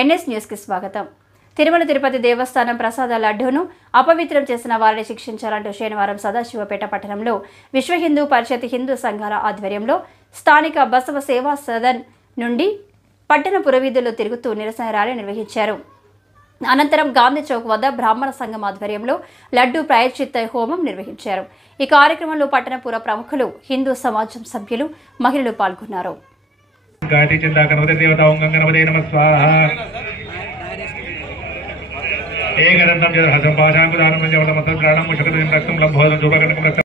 NS న్యూస్కి స్వాగతం. తిరుమల తిరుపతి దేవస్థానం ప్రసాద లడ్డూను అపవిత్రం చేసిన వారిని శిక్షించాలంటూ శనివారం సదాశివపేట పట్టణంలో విశ్వ హిందూ పరిషత్ హిందూ సంఘాల ఆధ్వర్యంలో స్థానిక బసవ సేవా సదన్ నుండి పట్టణ పురవీధుల్లో తిరుగుతూ నిరసన ర్యాలీ నిర్వహించారు. అనంతరం గాంధీ చౌక్ వద్ద బ్రాహ్మణ సంఘం ఆధ్వర్యంలో లడ్డూ ప్రాయశ్చిత్త హోమం నిర్వహించారు. ఈ కార్యక్రమంలో పట్టణ పుర ప్రముఖులు, హిందూ సమాజం సభ్యులు, మహిళలు పాల్గొన్నారు. गायत्री चिंता गणपति देवता ओं गणपते नमः स्वाहा एकदंतं च हसं पाशां कुदानं जवदमतं प्राणं मुषकतं रक्तं लम्भोदं रूपकटकं रक्तं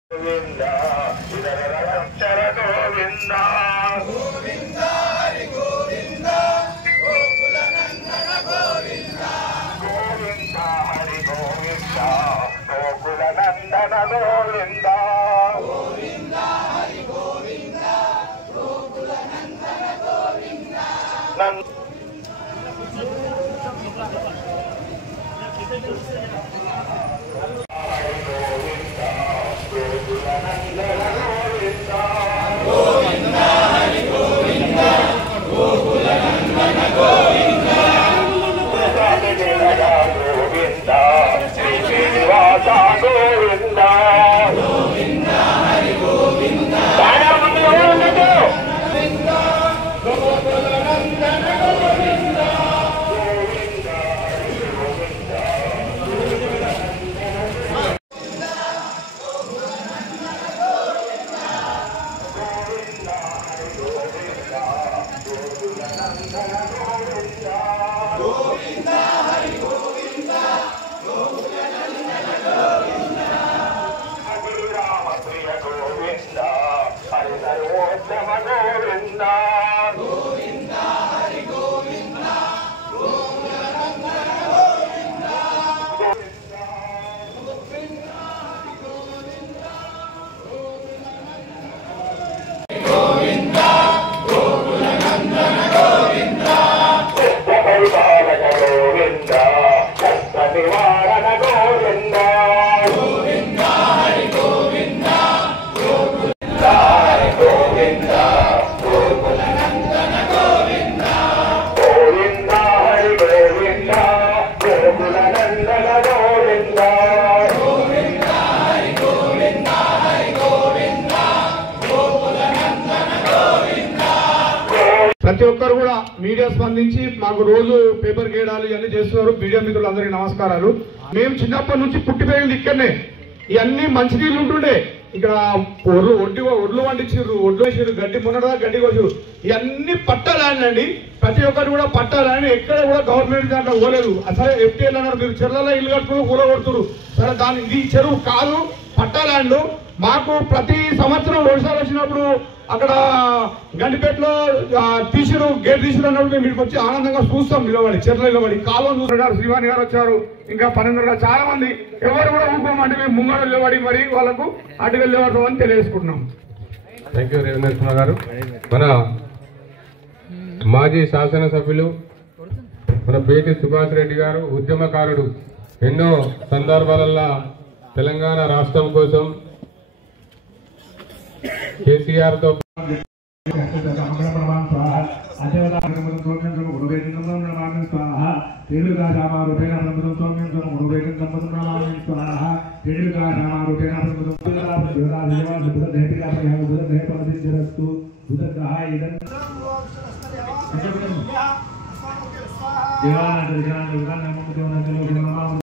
ప్రతి ఒక్కరు కూడా మీడియా స్పందించి మాకు రోజు పేపర్ గేయడాలు ఇవన్నీ చేస్తున్నారు. మీడియా మిత్రులందరికీ నమస్కారాలు. మేము చిన్నప్పటి నుంచి పుట్టి పెరిగింది ఇక్కడనే. ఇవన్నీ మంచినీళ్ళు ఉంటుండే. ఇక్కడ ఒడ్లు వండించారు, ఒడ్లు వేసారు, గడ్డి మునడా గడ్డి కోసారు. ఇవన్నీ పట్టా ల్యాండ్ అండి. ప్రతి ఒక్కరు కూడా పట్టా ల్యాండ్. ఎక్కడ కూడా గవర్నమెంట్ దాంట్లో పోలేదు. అసలు ఎఫ్టీఎల్ అన్నారు, మీరు చెర్లలో ఇల్లు కట్టుకుని కూల కొడుతున్నారు. సరే, దాని ఇది చెరువు కాదు, పట్టా ల్యాండ్. మాకు ప్రతి సంవత్సరం వర్షాలు వచ్చినప్పుడు అక్కడ గండిపేటలో తీసిరు, గేట్ తీసిరు అన్నప్పుడు మేము ఇక్కడికి వచ్చి ఆనందంగా చూస్తాం. నిలబడి చెర్ల నిలబడి కాలువ చూస్తున్నారు. శ్రీవాణి గారు వచ్చారు, ఇంకా 12 గారు, చాలా మంది. ఎవరు కూడా ఊపమంటే మేము ముంగడ నిలబడి మరి వాళ్ళకు అటు వెళ్ళేవారు తెలియజేసుకుంటున్నాం. థ్యాంక్ యూ నరసింహ గారు. మన మాజీ శాసనసభ్యులు మన పేటి సుభాష్ రెడ్డి గారు ఉద్యమకారుడు. ఎన్నో సందర్భాలలో తెలంగాణ రాష్ట్రం కోసం కేసీఆర్ తో దేవాలయ